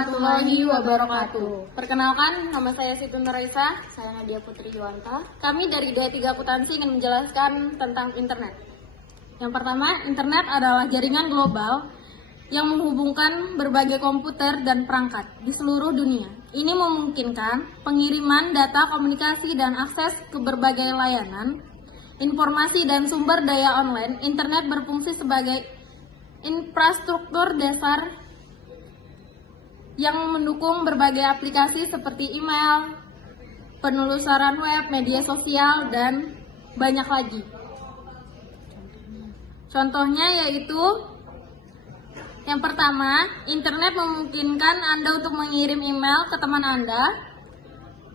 warahmatullahi wabarakatuh. Perkenalkan, nama saya Siti Nuraisa. Saya Nadia Putri Juwanta. Kami dari D3 Akuntansi ingin menjelaskan tentang internet. Yang pertama, internet adalah jaringan global yang menghubungkan berbagai komputer dan perangkat di seluruh dunia. Ini memungkinkan pengiriman data komunikasi dan akses ke berbagai layanan, informasi dan sumber daya online. Internet berfungsi sebagai infrastruktur dasar yang mendukung berbagai aplikasi seperti email, penelusuran web, media sosial, dan banyak lagi. Contohnya yaitu yang pertama, internet memungkinkan Anda untuk mengirim email ke teman Anda,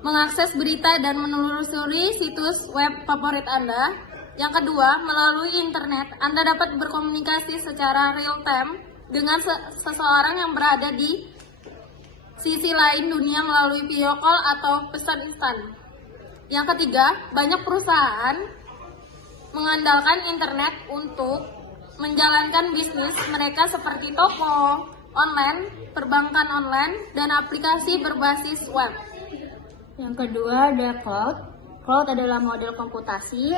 mengakses berita dan menelusuri situs web favorit Anda. Yang kedua, melalui internet Anda dapat berkomunikasi secara real time dengan seseorang yang berada di sisi lain dunia melalui video call atau pesan instan. Yang ketiga, banyak perusahaan mengandalkan internet untuk menjalankan bisnis mereka seperti toko online, perbankan online, dan aplikasi berbasis web. Yang kedua ada cloud. Cloud adalah model komputasi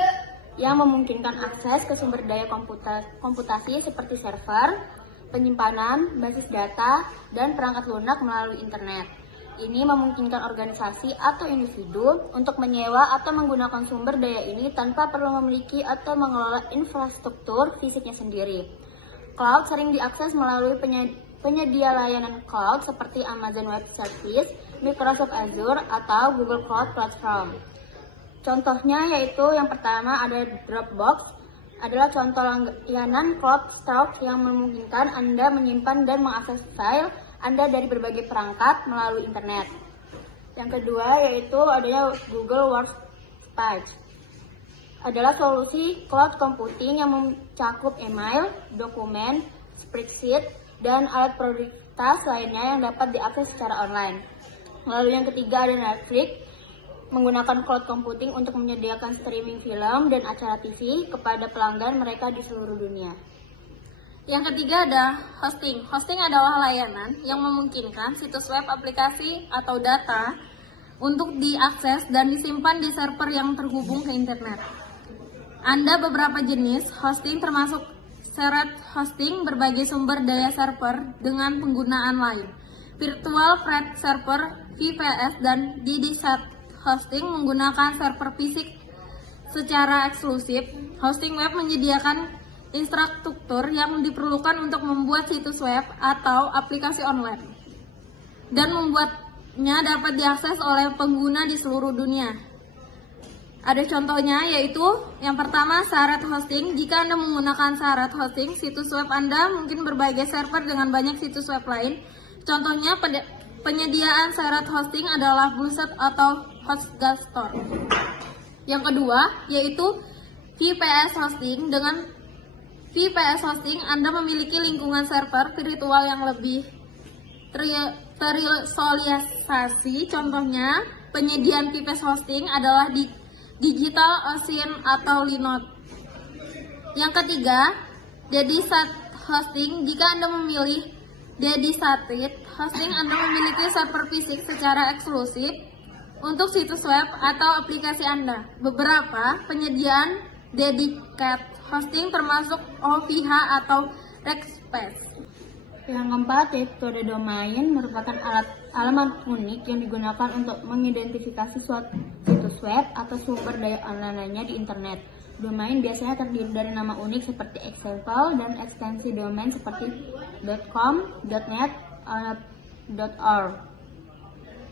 yang memungkinkan akses ke sumber daya komputasi seperti server, penyimpanan, basis data, dan perangkat lunak melalui internet. Ini memungkinkan organisasi atau individu untuk menyewa atau menggunakan sumber daya ini tanpa perlu memiliki atau mengelola infrastruktur fisiknya sendiri. Cloud sering diakses melalui penyedia layanan cloud seperti Amazon Web Services, Microsoft Azure, atau Google Cloud Platform. Contohnya yaitu yang pertama ada Dropbox, adalah contoh layanan cloud storage yang memungkinkan Anda menyimpan dan mengakses file Anda dari berbagai perangkat melalui internet. Yang kedua yaitu adanya Google Workspace. Adalah solusi cloud computing yang mencakup email, dokumen, spreadsheet, dan alat produktivitas lainnya yang dapat diakses secara online. Lalu yang ketiga ada Netflix, menggunakan cloud computing untuk menyediakan streaming film dan acara TV kepada pelanggan mereka di seluruh dunia. Yang ketiga ada hosting. Hosting adalah layanan yang memungkinkan situs web, aplikasi, atau data untuk diakses dan disimpan di server yang terhubung ke internet. Ada beberapa jenis hosting termasuk shared hosting, berbagai sumber daya server dengan penggunaan lain, virtual private server (VPS), dan dedicated hosting menggunakan server fisik secara eksklusif. Hosting web menyediakan infrastruktur yang diperlukan untuk membuat situs web atau aplikasi online dan membuatnya dapat diakses oleh pengguna di seluruh dunia. Ada contohnya yaitu yang pertama shared hosting. Jika Anda menggunakan shared hosting, situs web Anda mungkin berbagai server dengan banyak situs web lain. Contohnya penyediaan shared hosting adalah Buzzsumo atau HostGator. Yang kedua yaitu VPS hosting. Dengan VPS hosting Anda memiliki lingkungan server virtual yang lebih terisolasi. Contohnya penyediaan VPS hosting adalah di Digital Ocean atau Linode. Yang ketiga, dedicated hosting. Jika Anda memilih dedicated hosting, Anda memiliki server fisik secara eksklusif untuk situs web atau aplikasi Anda. Beberapa penyediaan dedicated hosting termasuk OVH atau Rackspace. Yang keempat yaitu kode domain, merupakan alamat unik yang digunakan untuk mengidentifikasi suatu situs web atau sumber daya online lainnya di internet. Domain biasanya terdiri dari nama unik seperti example dan ekstensi domain seperti .com, .net, .org.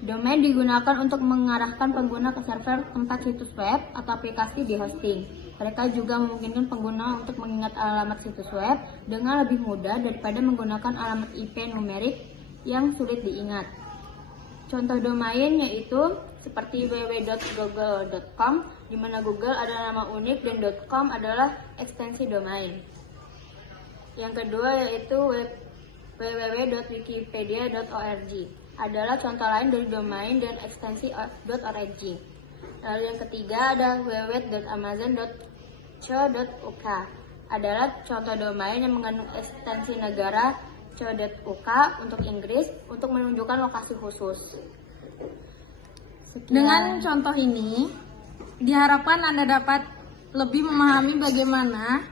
Domain digunakan untuk mengarahkan pengguna ke server tempat situs web atau aplikasi di hosting. Mereka juga memungkinkan pengguna untuk mengingat alamat situs web dengan lebih mudah daripada menggunakan alamat IP numerik yang sulit diingat. Contoh domain yaitu seperti www.google.com, di mana Google adalah nama unik dan .com adalah ekstensi domain. Yang kedua yaitu www.wikipedia.org. Adalah contoh lain dari domain dan ekstensi .org. Lalu yang ketiga ada www.amazon.co.uk. Adalah contoh domain yang mengandung ekstensi negara co.uk untuk Inggris untuk menunjukkan lokasi khusus. Sekian. Dengan contoh ini, diharapkan Anda dapat lebih memahami bagaimana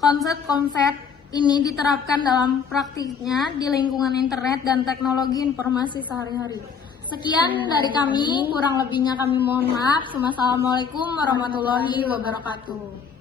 konsep-konsep ini diterapkan dalam praktiknya di lingkungan internet dan teknologi informasi sehari-hari. Sekian dari kami, kurang lebihnya kami mohon maaf. Wassalamualaikum warahmatullahi wabarakatuh.